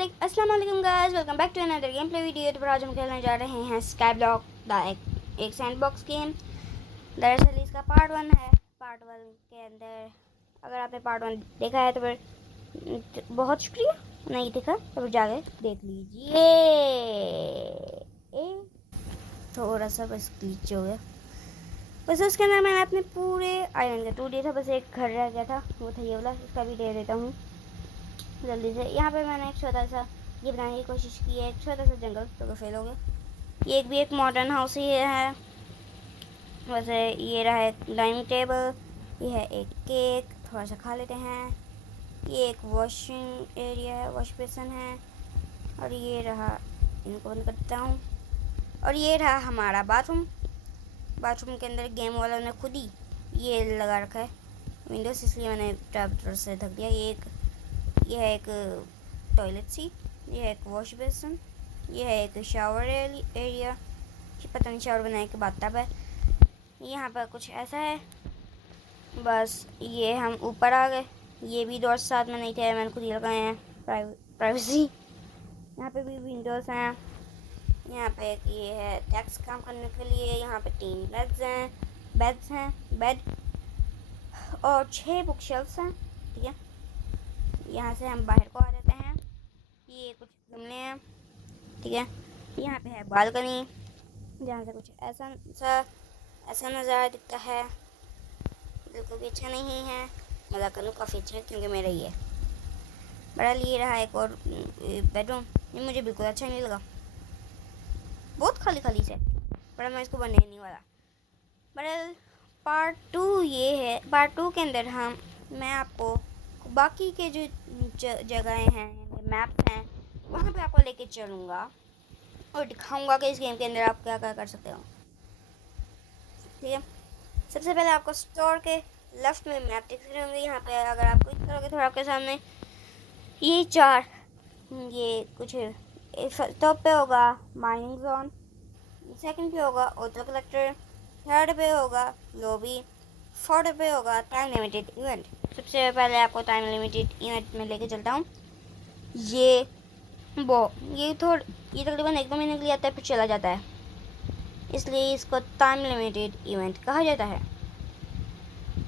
अस्सलाम वालेकुम guys, welcome back to another game play video. तो आज हम खेलने जा रहे हैं स्काई ब्लॉक द एक सैंडबॉक्स गेम। दरअसल इसका पार्ट 1 है। पार्ट 1 के अंदर अगर आपने पार्ट 1 देखा है तो फिर बहुत शुक्रिया, नहीं देखा तो फिर जाके देख लीजिए। थोड़ा सा बस ग्लिच हो गया। बस उसके अंदर मैंने अपने पूरे आइलैंड का टूर दिया था, बस एक घर रह गया था, वो था ये वाला। इसका भी दे देता हूँ जल्दी से। यहाँ पे मैंने एक छोटा सा ये बनाने की कोशिश की है, एक छोटा सा जंगल, तो फेल हो गया। ये भी एक मॉडर्न हाउस ही है। वैसे ये रहा एक डाइनिंग टेबल, ये है एक केक, थोड़ा सा खा लेते हैं। ये एक वॉशिंग एरिया है, वॉश बेसिन है। और ये रहा, इनको बंद करता हूँ। और ये रहा हमारा बाथरूम। बाथरूम के अंदर गेम वालों ने खुद ही ये लगा रखा है विंडोज़, इसलिए मैंने टैब से ढक दिया। ये है एक टॉयलेट सीट, ये है एक वॉश बेसिन, ये है एक शावर एरिया, पता नहीं शावर बनाने के बाद टब है। यहाँ पर कुछ ऐसा है। बस ये हम ऊपर आ गए। ये भी डोर्स साथ में नहीं थे, मैंने खुद ही लगाए हैं, प्राइवेसी। यहाँ पे भी विंडोज़ हैं। यहाँ पे एक ये है टेक्स्ट काम करने के लिए। यहाँ पे 3 बेड्स हैं बेड और 6 बुक शेल्फ्स हैं। ठीक है, यहाँ से हम बाहर को आ जाते हैं। ये कुछ गमले हैं, ठीक है। यहाँ पे है बालकनी, जहाँ से कुछ ऐसा नज़ारा दिखता है। बिल्कुल भी अच्छा नहीं है, मज़ाक करूँ, काफ़ी अच्छा है क्योंकि मेरा ही है। बड़ा ये रहा एक और बेडरूम, ये मुझे बिल्कुल अच्छा नहीं लगा, बहुत खाली खाली से, बड़ा मैं इसको बनने नहीं वाला। बड़ा पार्ट 2 ये है। पार्ट 2 के अंदर मैं आपको बाकी के जो जगहें हैं, मैप्स हैं, वहाँ पे आपको लेके चलूँगा और दिखाऊँगा कि इस गेम के अंदर आप क्या क्या कर सकते हो। ठीक है, सबसे पहले आपको स्टोर के लेफ्ट में मैप दिख रहे होंगे। यहाँ पे अगर आप क्लिक करोगे तो आपके सामने ये 4 ये कुछ टॉप पे होगा माइनिंग जोन, सेकंड पे होगा ऑटो कलेक्टर, थर्ड पे होगा लॉबी, फोर्थ पे होगा टाइम लिमिटेड इवेंट। सबसे पहले आपको टाइम लिमिटेड इवेंट में लेके चलता हूँ। ये तकरीबन 1-2 महीने के लिए आता है, फिर चला जाता है, इसलिए इसको टाइम लिमिटेड इवेंट कहा जाता है।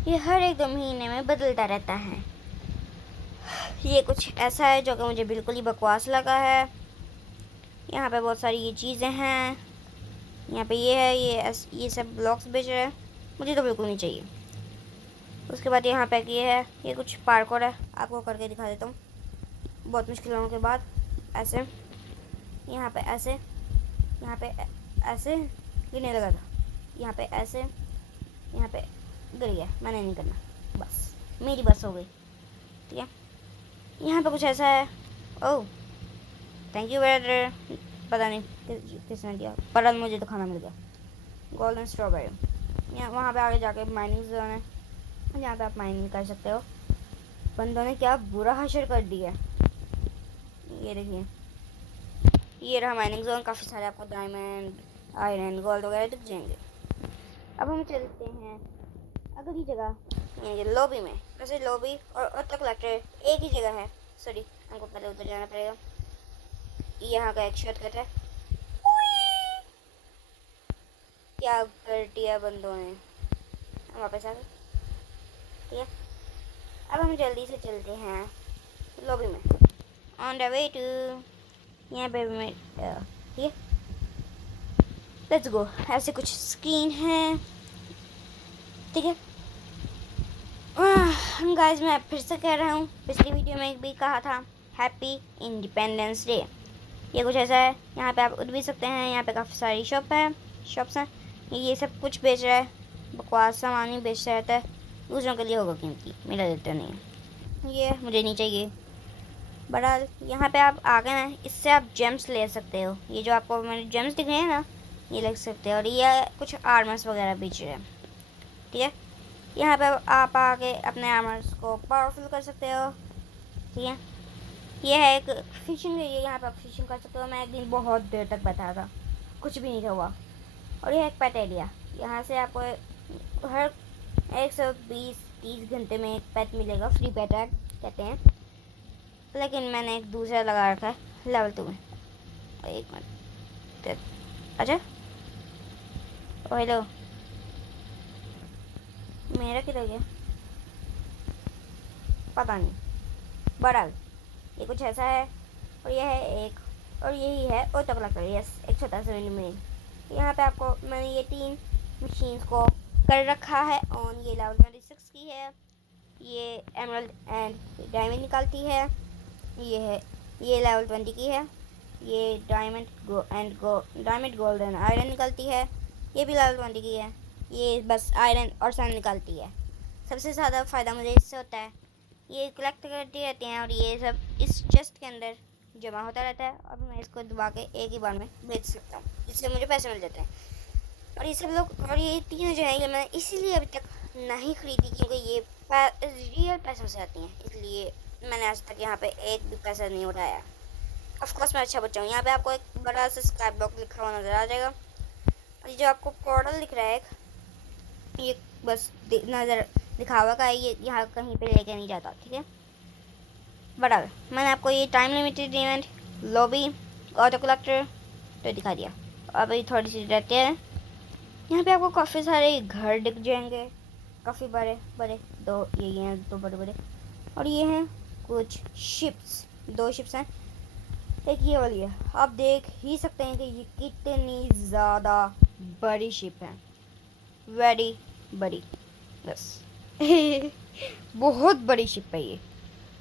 ये हर 1-2 महीने में बदलता रहता है। ये कुछ ऐसा है जो कि मुझे बिल्कुल ही बकवास लगा है। यहाँ पे बहुत सारी ये चीज़ें हैं। यहाँ पे ये है, ये सब ब्लॉक्स बेच रहे हैं, मुझे तो बिल्कुल नहीं चाहिए। उसके बाद यहाँ पे ये है, ये कुछ पार्कोर है, आपको करके दिखा देता हूँ बहुत मुश्किलों के बाद। ऐसे यहाँ पे ऐसे, यहाँ पे ऐसे गिरने लगा था, यहाँ पे ऐसे, यहाँ पे गिर गया, मैंने नहीं करना, बस मेरी बस हो गई। ठीक है, यहाँ पे कुछ ऐसा है। ओह थैंक यू ब्रदर, पता नहीं किसने दिया, पर मुझे तो खाना मिल गया। Golden strawberry. यहाँ वहाँ पे आगे जाके माइनिंग जोन है, जहाँ पे आप माइनिंग कर सकते हो। बंदों ने क्या बुरा हशर कर दिया। ये देखिए, ये रहा माइनिंग जोन, काफ़ी सारे आपको डायमंड, आयरन, गोल्ड वगैरह दिख जाएंगे। अब हम चलते हैं अगली जगह, ये लॉबी में। वैसे लॉबी और ऑटो कलेक्टर एक ही जगह है, सॉरी हमको पहले उधर जाना पड़ेगा। यहाँ का एक शॉर्टकट है। क्या कर दिया बंदों ने, हम वापस आ गए। ठीक है, अब हम जल्दी से चलते हैं लॉबी में। ऑन द वे टू, यहाँ पे मैं ठीक है, लेट्स गो। ऐसे कुछ स्क्रीन है, ठीक है। गाइस मैं फिर से कह रहा हूँ, पिछली वीडियो में भी कहा था हैप्पी इंडिपेंडेंस डे। ये कुछ ऐसा है, यहाँ पे आप उठ भी सकते हैं। यहाँ पे काफ़ी सारी शॉप्स हैं। ये सब कुछ बेच रहा है, बकवास सामान ही बेचता रहता है, दूसरों के लिए होगा कीमती, मेरा देता नहीं है, ये मुझे नहीं चाहिए। बड़ा यहाँ पे आप आ गए ना, इससे आप जेम्स ले सकते हो। ये जो आपको मेरे जेम्स दिख रहे हैं ना, ये ले सकते हो। और ये कुछ आर्मर्स वगैरह बेच रहे हैं, ठीक है। यहाँ पे आप आके अपने आर्मर्स को पावरफुल कर सकते हो, ठीक है। ये है एक फिशिंग एरिया, यहाँ पे आप फिशिंग कर सकते हो। मैं एक दिन बहुत देर तक बैठा था, कुछ भी नहीं हुआ। और यह एक पेट एरिया, यहाँ से आपको हर 120-30 घंटे में एक पेट मिलेगा, फ्री पेट कहते हैं। लेकिन मैंने एक दूसरा लगा रखा है लेवल 2 में। एक मिनट, अच्छा ओ हेलो, मेरा किधर गया पता नहीं। बहरहाल ये कुछ ऐसा है, और यह है एक, और यही है ऑटो कलेक्टर। यस, एक छोटा सा मिनी। यहाँ पे आपको मैंने ये 3 मशीन्स को कर रखा है ऑन। ये लेवल 26 की है, ये एमरल्ड एंड डायमंड निकालती है। ये है, ये लेवल 20 की है, ये डायमंड गोल्ड एंड आयरन निकालती है। ये भी लेवल 20 की है, ये बस आयरन और सन निकालती है। सबसे ज़्यादा फ़ायदा मुझे इससे होता है, ये कलेक्ट करती रहती हैं और ये सब इस चेस्ट के अंदर जमा होता रहता है, और मैं इसको दबा के एक ही बार में बेच सकता हूँ, जिससे मुझे पैसे मिल जाते हैं। और ये सब लोग, और ये तीनों जो है ये मैं इसीलिए अभी तक नहीं खरीदी क्योंकि ये रियल पैसों से आती हैं, इसलिए मैंने आज तक यहाँ पे एक भी पैसा नहीं उठाया। ऑफकोर्स मैं अच्छा बच्चा हूँ। यहाँ पे आपको एक बड़ा सा स्काई ब्लॉक लिखा हुआ नज़र आ जाएगा, और ये जो आपको पोर्टल दिख रहा है ये बस नज़र दिखावा का है, ये यहाँ कहीं पे लेके नहीं जाता, ठीक है। बराबर मैंने आपको ये time limited event, lobby, auto collector तो दिखा दिया। अभी थोड़ी सी रहते हैं, यहाँ पे आपको काफ़ी सारे घर दिख जाएंगे, काफ़ी बड़े बड़े। ये हैं 2 बड़े बड़े, और ये हैं कुछ शिप्स, 2 शिप्स हैं, एक ये वाली है। आप देख ही सकते हैं कि ये कितनी ज़्यादा बड़ी शिप है, वेरी बड़ी, बस बहुत बड़ी शिप है ये,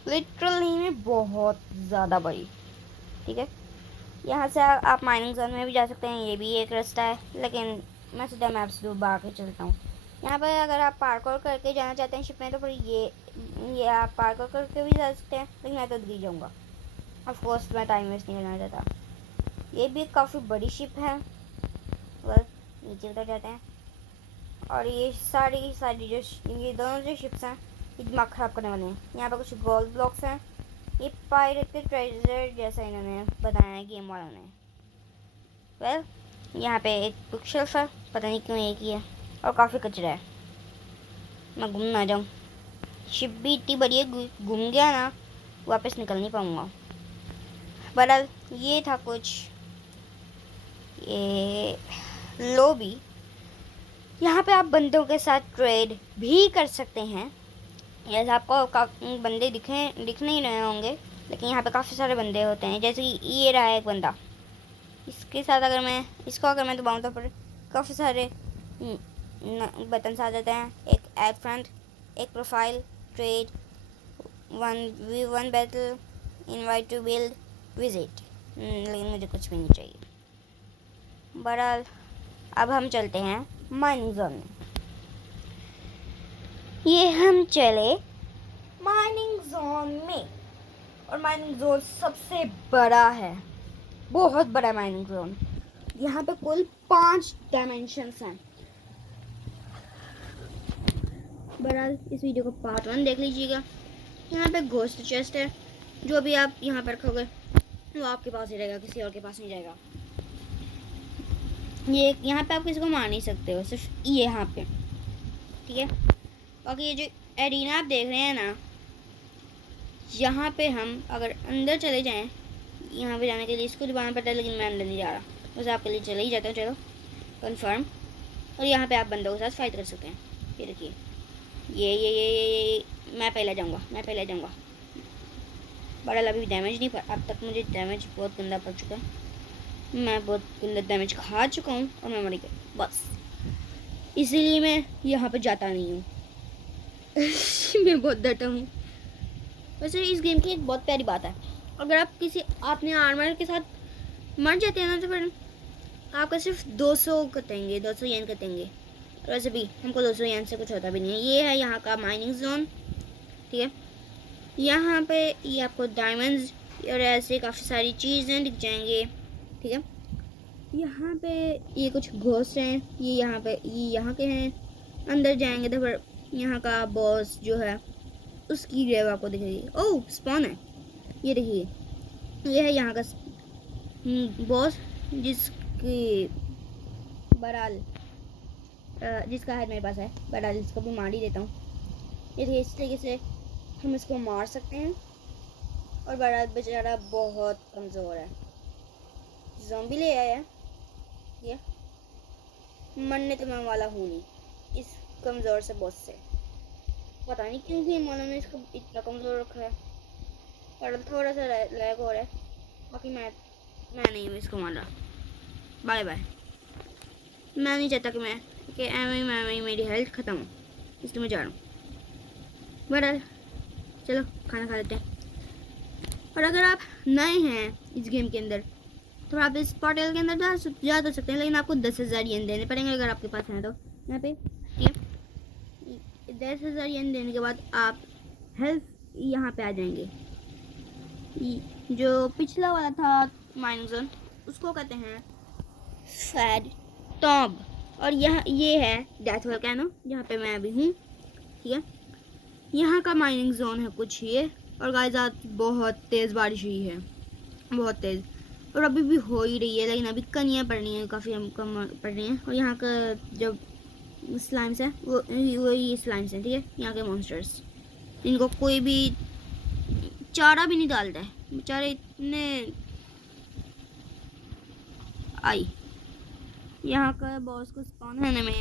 लिटरली में बहुत ज़्यादा बड़ी, ठीक है। यहाँ से आप माइनिंग जोन में भी जा सकते हैं, ये भी एक रास्ता है, लेकिन मैं सीधा मैप से दबा के चलता हूँ। यहाँ पर अगर आप पार्कोर करके जाना चाहते हैं शिप में तो फिर ये आप पार्कोर करके भी जा सकते हैं, लेकिन मैं तो गिर जाऊँगा। ऑफकोर्स मैं टाइम वेस्ट नहीं करना चाहता। ये भी काफ़ी बड़ी शिप है, बस नीचे उतर जाते हैं, और ये सारी जो ये दोनों जो शिप्स हैं ये दिमाग ख़राब करने वाले हैं। यहाँ पर कुछ गोल्ड ब्लॉक्स हैं, ये पायरेट के ट्रेजर जैसा इन्होंने बताया है गेम वालों ने। वेल यहाँ पे एक बुक शेल्फ है, पता नहीं क्यों एक ही है, और काफ़ी कचरा है, मैं घूम ना जाऊँ। शिप भी इतनी बड़ी है, घूम गया ना वापस निकल नहीं पाऊँगा। बहरहाल ये था कुछ ये लॉबी। यहाँ पे आप बंदों के साथ ट्रेड भी कर सकते हैं। यस, आपको बंदे दिख नहीं रहे होंगे, लेकिन यहाँ पे काफ़ी सारे बंदे होते हैं। जैसे कि ये रहा है एक बंदा, इसके साथ अगर मैं दबाऊँ तो फिर काफ़ी सारे बटन आ जाते हैं। एक ऐड फ्रेंड, एक profile, trade, 1v1 battle, invite to build, visit, लेकिन मुझे कुछ भी नहीं चाहिए। बहरहाल अब हम चलते हैं माइनिंग जोन में। ये हम चले माइनिंग जोन में, और माइनिंग जोन सबसे बड़ा है, बहुत बड़ा माइनिंग जोन। यहाँ पे कुल 5 डायमेंशंस हैं। बहरहाल इस वीडियो को पार्ट 1 देख लीजिएगा। यहाँ पे घोस्ट चेस्ट है, जो भी आप यहाँ पर रखोगे वो आपके पास ही रहेगा, किसी और के पास नहीं जाएगा। ये यहाँ पे आप किसी को मार नहीं सकते हो, सिर्फ ये यहाँ पे, ठीक है। बाकी ये जो एरिना आप देख रहे हैं ना, यहाँ पे हम अगर अंदर चले जाएं, यहाँ पे जाने के लिए इसको दबाना पड़ता है, लेकिन मैं अंदर नहीं जा रहा, बस आपके लिए चले ही जाता हूँ। चलो कंफर्म। और यहाँ पे आप बंदों के साथ फाइट कर सकते हैं। ये देखिए, ये मैं पहले जाऊँगा। बड़ा अभी डैमेज नहीं, अब तक मुझे डैमेज बहुत गंदा पड़ चुका है, मैं बहुत गंदा डैमेज खा चुका हूँ और मैं मर गया, बस इसीलिए मैं यहाँ पे जाता नहीं हूँ। मैं बहुत डरता हूँ। वैसे इस गेम की एक बहुत प्यारी बात है, अगर आप किसी अपने आर्मर के साथ मर जाते हैं ना, तो फिर आपका सिर्फ 200 कटेंगे, 200 येन कटेंगे। वैसे भी हमको 200 येन से कुछ होता भी नहीं है। ये है यहाँ का माइनिंग जोन, ठीक है। यहाँ पे ये आपको डायमंड्स और ऐसे काफ़ी सारी चीज़ें दिख जाएंगे, ठीक है। यहाँ पे ये कुछ घोस्ट हैं, ये यहाँ के हैं। अंदर जाएंगे तो फिर यहाँ का बॉस जो है उसकी ग्रेव आपको दिखेगी। ओह स्पॉन है, ये देखिए, ये है यहाँ का बॉस, जिसकी बहरहाल जिसका हेड मेरे पास है। बहरहाल इसको भी मार ही देता हूँ। ये देखिए, इस तरीके से हम इसको मार सकते हैं, और बड़ा बेचारा बहुत कमज़ोर है। ज़ॉम्बी ले आया है ये, मरने तो मैं वाला हूँ नहीं इस कमज़ोर से बॉस से। पता नहीं क्यों गेम वालों ने इसको इतना कमज़ोर रखा है, पर थोड़ा सा लैग हो रहा है। बाकी मैं नहीं हूँ इसको मार रहा। Bye bye. मैं नहीं चाहता कि मेरी हेल्थ ख़त्म हो, इसलिए मैं जा रहा हूँ। बहरहाल चलो खाना खा लेते हैं। और अगर आप नए हैं इस गेम के अंदर तो आप इस पोर्टल के अंदर जा तो सकते हैं, लेकिन आपको 10,000 येन देने पड़ेंगे अगर आपके पास है तो। यहाँ पे ठीक है, 10,000 येन देने के बाद आप हेल्थ यहाँ पे आ जाएंगे। जो पिछला वाला था माइनिंग जोन उसको कहते हैं फैड टॉब, और ये है डेथ वोल्केनो जहाँ पे मैं अभी हूँ। ठीक है, यहाँ का माइनिंग जोन है कुछ ये। और गाइस आज बहुत तेज़ बारिश हुई है, बहुत तेज़, और अभी भी हो ही रही है, लेकिन अभी कनियाँ पड़ रही हैं, काफ़ी कम पड़ रही हैं। और यहाँ का जब स्लाइम्स है वो ये स्लाइम्स हैं, ठीक है, यहाँ के मॉन्स्टर्स, इनको कोई भी चारा भी नहीं डालता है, बेचारे इतने। आई यहाँ का बॉस को स्पॉन होने में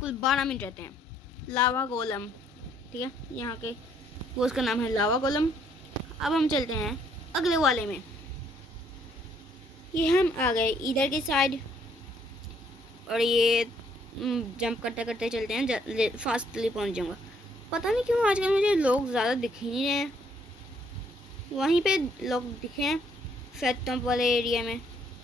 कुल 12 मिनट रहते हैं। लावा गोलम, ठीक है, यहाँ के बॉस का नाम है लावा गोलम। अब हम चलते हैं अगले वाले में। ये हम आ गए इधर की साइड, और ये जंप करते करते चलते हैं, फास्टली पहुंच जाऊंगा। पता नहीं क्यों आजकल मुझे लोग ज़्यादा दिख ही नहीं रहे हैं। वहीं पे लोग दिखे हैं फैटम्प वाले एरिया में।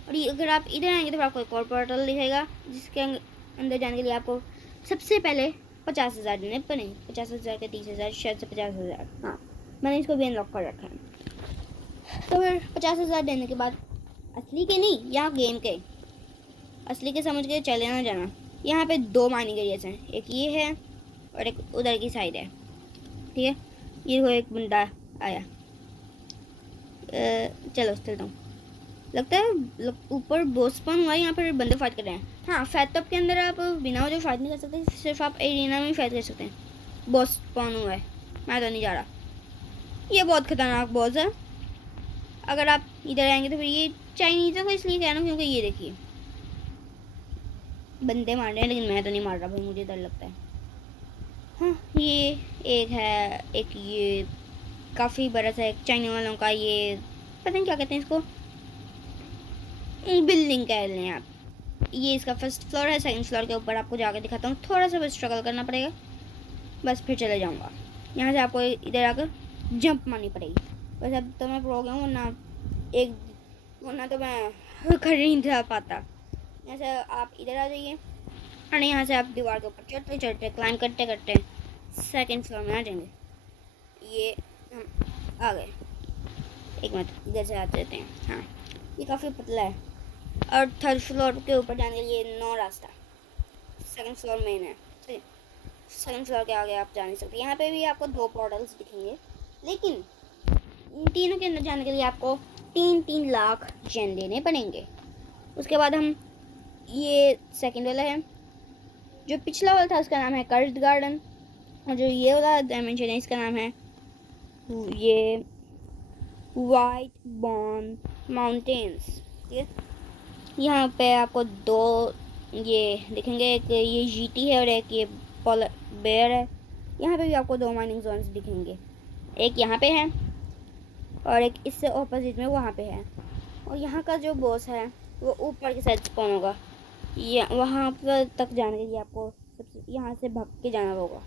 और ये अगर आप इधर आएंगे तो आपको एक और पोर्टल दिखेगा, जिसके अंदर जाने के लिए आपको सबसे पहले 50,000 देने पड़ेंगे। 50,000 के 30,000, शायद से 50,000। हाँ, मैंने इसको भी अनलॉक कर रखा है। तो फिर 50,000 देने के बाद असली के नहीं, यहाँ गेम के असली के समझ के चले ना जाना। यहाँ पे 2 माइनिंग एरियाज हैं, एक ये है और एक उधर की साइड है। ठीक है, ये वो एक बंदा आया। चलो चलता हूँ। लगता है ऊपर बॉस स्पॉन हुआ है, यहाँ पर बंदे फाइट कर रहे हैं। हाँ, फैटअप के अंदर आप बिना वजह फाइट नहीं कर सकते, सिर्फ आप एरिना में फाइट कर सकते हैं। बॉस स्पॉन हुआ है, मैं तो नहीं जा रहा। ये बहुत खतरनाक बॉस है। अगर आप इधर आएंगे तो फिर ये चाइनीज़ों को इसलिए कह रहा हूँ क्योंकि ये देखिए बंदे मार रहे हैं, लेकिन मैं तो नहीं मार रहा भाई, मुझे डर लगता है। हाँ, ये एक है, एक ये काफ़ी बड़ा सा एक चाइना वालों का, ये पता नहीं क्या कहते हैं इसको, बिल्डिंग कह लें आप। ये इसका फर्स्ट फ्लोर है। सेकंड फ्लोर के ऊपर आपको जाकर दिखाता हूँ, थोड़ा सा बस स्ट्रगल करना पड़ेगा, बस फिर चले जाऊँगा। यहाँ से आपको इधर आकर जंप मारनी पड़ेगी। बस अब तो मैं प्रो गया हूँ, वरना तो मैं खरीद नहीं जा पाता। यहाँ से आप इधर आ जाइए, और यहाँ से आप दीवार के ऊपर चढ़ते चढ़ते क्लाइम करते करते सेकंड फ्लोर में आ जाएंगे। ये हम आ गए। एक मिनट, इधर से आते रहते हैं। हाँ, ये काफ़ी पतला है। और थर्ड फ्लोर के ऊपर जाने के लिए 9 रास्ता। सेकंड फ्लोर मेन है, सेकंड फ्लोर के आगे आप जा नहीं सकते। यहाँ पे भी आपको 2 पोर्टल्स दिखेंगे, लेकिन इन तीनों के अंदर जाने के लिए आपको 3-3 लाख जेन देने पड़ेंगे। उसके बाद हम ये सेकंड वाला है, जो पिछला वाला था उसका नाम है कर्स्ड गार्डन, और जो ये वाला डायमेंशन है इसका नाम है ये वाइट बॉर्न माउंटेन्स। ठीक है, यहाँ पे आपको 2 ये दिखेंगे, एक ये जीटी है और एक ये पोलर बेयर है। यहाँ पे भी आपको 2 माइनिंग जोन्स दिखेंगे, एक यहाँ पे है और एक इससे ऑपोजिट में वहाँ पे है। और यहाँ का जो बॉस है वो ऊपर की साइड स्पॉन होगा। ये वहाँ पर तक जाने के लिए आपको सबसे यहाँ से भाग के जाना होगा।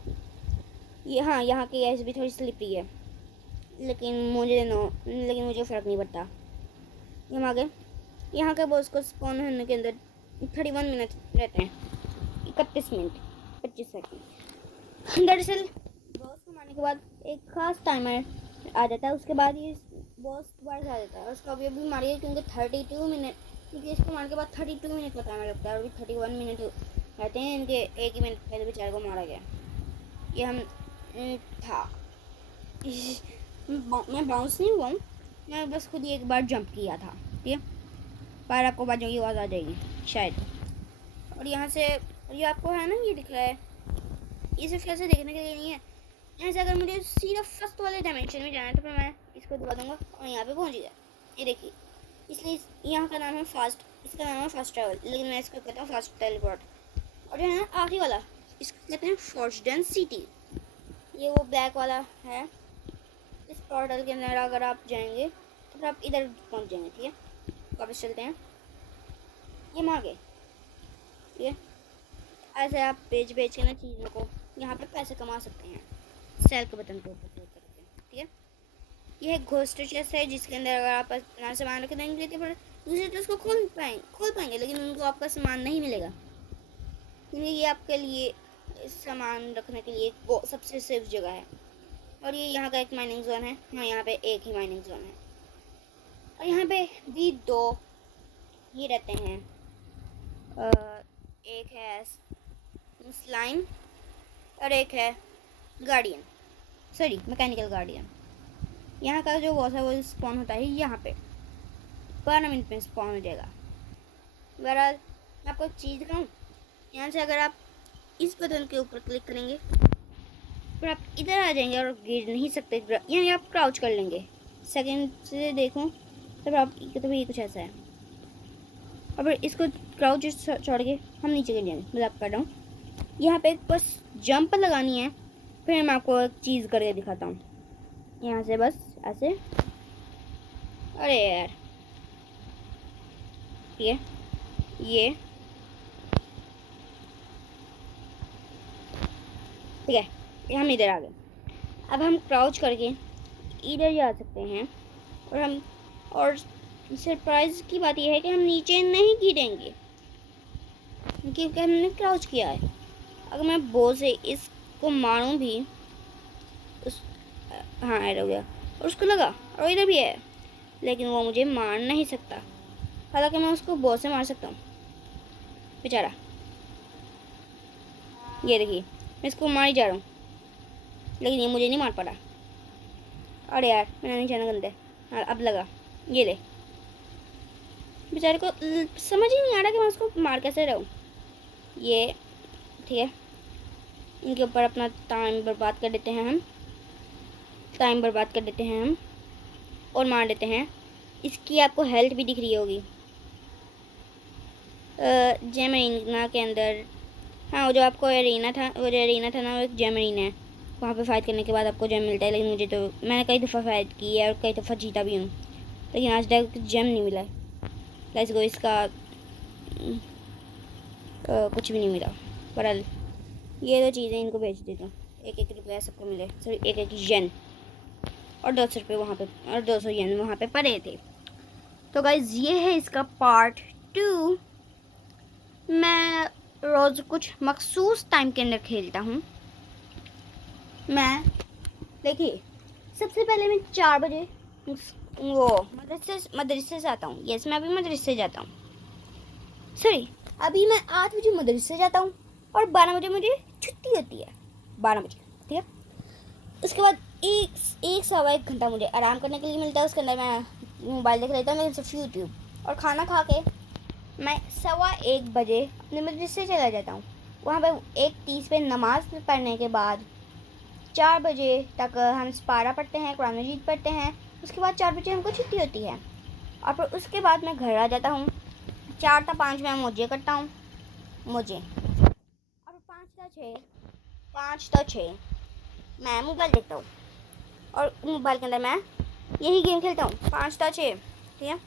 ये हाँ, यहाँ की एज भी थोड़ी स्लिपी है, लेकिन मुझे फ़र्क नहीं पड़ता। हम आ गए। यहाँ के बॉस को स्पॉन होने के अंदर 31 मिनट रहते हैं, 31 मिनट 25 सेकंड। दरअसल बॉस को मारने के बाद एक ख़ास टाइमर आ जाता है, उसके बाद ये बॉस दोबारा आ जाता है। और उसको अभी मारिए क्योंकि 32 मिनट, क्योंकि इसको मारने के बाद 32 मिनट का टाइमर लगता है, और अभी 31 मिनट रहते हैं इनके। 1 ही मिनट पहले बेचारे को मारा गया। ये हम था मैं बाउंस नहीं हुआ हूँ, मैं बस खुद ही एक बार जंप किया था। ठीक है, पर आपको बाजों की आवाज़ आ जाएगी शायद। और यहाँ से ये आपको है ना, ये दिख रहा है, ये सिर्फ कैसे देखने के लिए नहीं है। यहाँ से अगर मुझे सीधा फर्स्ट वाले डायमेंशन में जाना है तो फिर मैं इसको दबा दूंगा और यहाँ पे पहुँच गया। ये देखिए, इसलिए यहाँ का नाम है फास्ट, इसका नाम है फास्ट ट्रैवल, लेकिन मैं इसको कहता हूँ फास्ट टेलीपोर्ट। और जो है ना आखिरी वाला, इसको कहते हैं फोर्सडन सिटी। ये वो ब्लैक वाला है। इस पोर्टल के अंदर अगर आप जाएंगे तो फिर आप इधर पहुँच जाएंगे। ठीक है, वापस चलते हैं। ये माँ गए। ठीक है, ऐसे आप बेच के ना चीज़ों को यहाँ पे पैसे कमा सकते हैं। सेल के बटन को ऊपर क्लिक करके। ठीक है, यह एक घोस्ट चेस्ट है जिसके अंदर अगर आप अपना सामान रख देंगे तो फिर दूसरे तो उसको खोल पाएंगे, लेकिन उनको आपका सामान नहीं मिलेगा, क्योंकि ये आपके लिए सामान रखने के लिए वो सबसे सेफ जगह है। और ये यहाँ का एक माइनिंग जोन है। हाँ, यहाँ पे एक ही माइनिंग जोन है और यहाँ पे भी 2 ही रहते हैं। एक है स्लाइम और एक है गार्डियन, सॉरी मैकेनिकल गार्डियन। यहाँ का जो बॉस है वो स्पॉन होता है यहाँ पे, 12 मिनट में स्पॉन हो जाएगा। बहरहाल मैं आपको एक चीज़ दिखाऊँ। यहाँ से अगर आप इस बटन के ऊपर क्लिक करेंगे फिर आप इधर आ जाएंगे और गिर नहीं सकते, यानी आप क्राउच कर लेंगे। सेकंड से देखूँ तब आप तो ये कुछ ऐसा है। और फिर इसको क्राउच छोड़ के हम नीचे गिर जाएंगे, मजाक कर रहा हूँ। यहाँ पे बस जंप लगानी है, फिर मैं आपको एक चीज़ करके दिखाता हूँ। यहाँ से बस ऐसे, अरे यार ये ठीक है, हम इधर आ गए। अब हम क्राउच करके इधर जा सकते हैं और सरप्राइज की बात यह है कि हम नीचे नहीं गिरेंगे क्योंकि हमने क्राउच किया है। अगर मैं बो से इसको मारूं भी हाँ ऐड हो गया और उसको लगा और इधर भी है, लेकिन वो मुझे मार नहीं सकता। हालांकि मैं उसको बो से मार सकता हूँ बेचारा। ये देखिए, मैं इसको मार ही जा रहा हूँ लेकिन ये मुझे नहीं मार पा रहा। अरे यार मैंने नहीं जाना गंदे। हाँ अब लगा, ये ले। बेचारे को समझ ही नहीं आ रहा कि मैं उसको मार कैसे रहूँ। ये ठीक है, इनके ऊपर अपना टाइम बर्बाद कर देते हैं हम, और मार देते हैं। इसकी आपको हेल्थ भी दिख रही होगी जेमरीना के अंदर। हाँ, वो जो आपको एरिना था ना, वो एक जेमरीन है। वहाँ पे फाइट करने के बाद आपको जेम मिलता है, लेकिन मुझे तो मैंने कई दफ़ा फाइट की है और कई दफ़ा जीता भी हूँ, लेकिन आज तक जेम नहीं मिला। लेट्स गो, इसका कुछ भी नहीं मिला। बहरहाल ये 2 चीज़ें इनको भेज देता हूँ। 1-1 रुपया सबको मिले, सॉरी 1-1 येन, और 200 रुपये वहाँ पे और 200 येन वहाँ पे पड़े थे। तो गाइज ये है इसका पार्ट 2। मैं रोज़ कुछ मखसूस टाइम के अंदर खेलता हूँ। मैं देखिए, सबसे पहले मैं 4 बजे वो मदरसे से आता हूँ। यस, मैं अभी मदरसे से जाता हूँ। सॉरी, अभी मैं 8 बजे मदरसे से जाता हूँ और 12 बजे मुझे छुट्टी होती है। 12 बजे, ठीक है। उसके बाद एक सवा एक घंटा मुझे आराम करने के लिए मिलता है। उसके अंदर मैं मोबाइल देख लेता हूँ, लेकिन सिर्फ यूट्यूब, और खाना खा के मैं 1:15 बजे अपने मदरसे चला जाता हूँ। वहाँ पे 1:30 पे नमाज पढ़ने के बाद 4 बजे तक हम पारा पढ़ते हैं, कुरान मजीद पढ़ते हैं। उसके बाद 4 बजे हमको छुट्टी होती है और फिर उसके बाद मैं घर आ जाता हूँ। 4 से 5 में मोजे करता हूँ, मोजे, और 5 से 6 मैं मोबाइल देखता हूँ और मोबाइल के अंदर मैं यही गेम खेलता हूँ 5 से 6, ठीक है।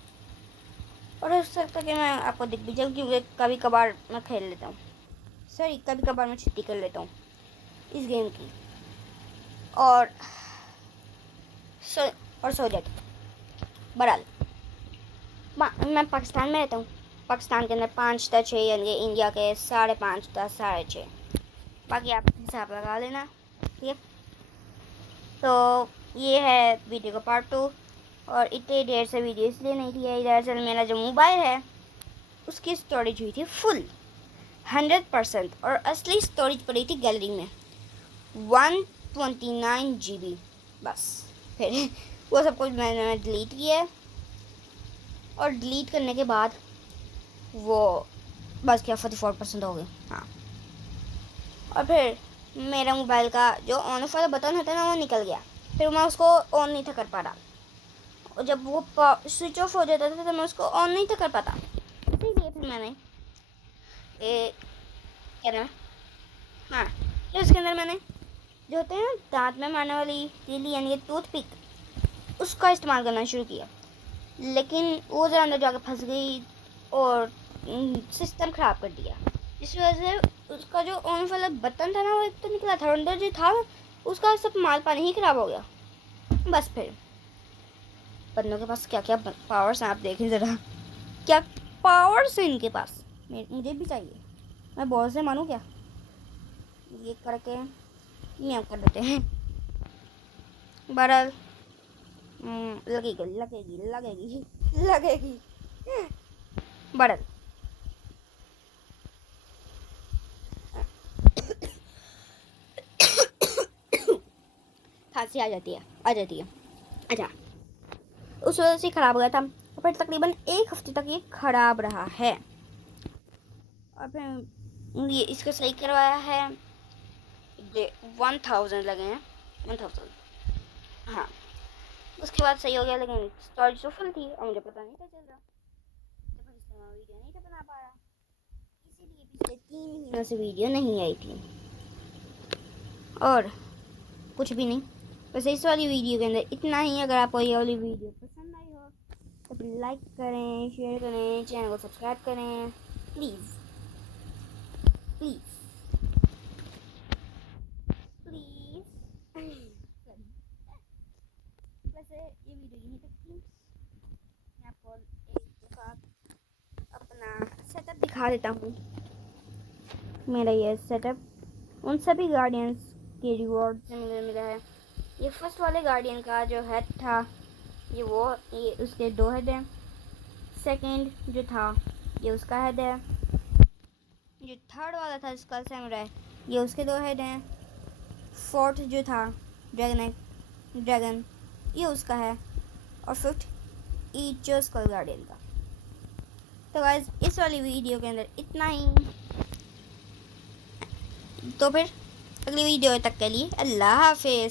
और हो सकता है कि मैं आपको दिख भी जाऊँ, क्योंकि कभी कभार मैं खेल लेता हूँ, कभी कभार मैं छुट्टी कर लेता हूँ इस गेम की और सो जाता हूँ। बहरहाल मैं पाकिस्तान में रहता हूँ। पाकिस्तान के अंदर 5 से 6 यानी इंडिया के 5:30 से 6:30। बाकी आप हिसाब लगा लेना, ठीक है। तो ये है वीडियो का पार्ट 2, और इतनी देर से वीडियो इसलिए नहीं थी है, दरअसल मेरा जो मोबाइल है उसकी स्टोरेज हुई थी फुल 100%, और असली स्टोरेज पड़ी थी गैलरी में 129 GB बस। फिर वो सब कुछ मैंने डिलीट किया है, और डिलीट करने के बाद वो बस क्या 44% हो गए। हाँ, और फिर मेरा मोबाइल का जो ऑन ऑफ वाला बटन होता है ना, वो निकल गया। फिर मैं उसको ऑन नहीं था कर पा रहा, और जब वो स्विच ऑफ हो जाता था तो मैं उसको ऑन नहीं था कर पाता, इसीलिए फिर मैंने क्या नाम है, हाँ, फिर उसके अंदर मैंने जो होते हैं दांत में मारने वाली तीली यानी टूथपिक, उसका इस्तेमाल करना शुरू किया। लेकिन वो ज़रा अंदर जाकर फंस गई और सिस्टम ख़राब कर दिया, इस वजह से उसका जो ऑन वाला बटन था ना वो एक तो निकला था, अंदर जो था उसका सब माल पानी ही ख़राब हो गया। बस फिर बंदों के पास क्या क्या पावर्स हैं आप देखें ज़रा, क्या पावर्स हैं इनके पास, मुझे भी चाहिए। मैं बहुत से मानूँ क्या, ये करके म्याऊं कर देते हैं। बहरहाल लगेगी लगेगी लगेगी लगेगी बहरहाल खांसी आ जाती है। अच्छा, उस वजह से ख़राब हो गया था और फिर तकरीबन 1 हफ्ते तक ये ख़राब रहा है और फिर ये इसको सही करवाया है। 1000 लगे हैं, 1000, हाँ। उसके बाद सही हो गया, लेकिन स्टोरेज तो फुल थी और मुझे पता नहीं था चल रहा, तो फिर इसलिए मैं वीडियो नहीं था बना पा रहा, इसीलिए पिछले 3 महीनों से वीडियो नहीं आई थी और कुछ भी नहीं। बस इस वाली वीडियो के अंदर इतना ही। अगर आपको ये वाली वीडियो पसंद आई हो तो फिर लाइक करें, शेयर करें, चैनल को सब्सक्राइब करें प्लीज़ प्लीज़ प्लीज़। वैसे ये वीडियो यहीं तक थी, मैं आपको एक दफ़ा अपना सेटअप दिखा देता हूँ। मेरा ये सेटअप उन सभी गार्डियंस के रिवॉर्ड से मिला है। ये फर्स्ट वाले गार्डियन का जो हेड था ये उसके 2 हेड हैं। सेकंड जो था ये उसका हेड है। जो थर्ड वाला था स्कल सैमुराई, ये उसके 2 हेड हैं। फोर्थ जो था ड्रैगन, ये उसका है। और फिफ्थ ईच जो स्कल गार्डियन का। तो गाइस इस वाली वीडियो के अंदर इतना ही। तो फिर अगली वीडियो तक के लिए अल्लाह हाफिज़।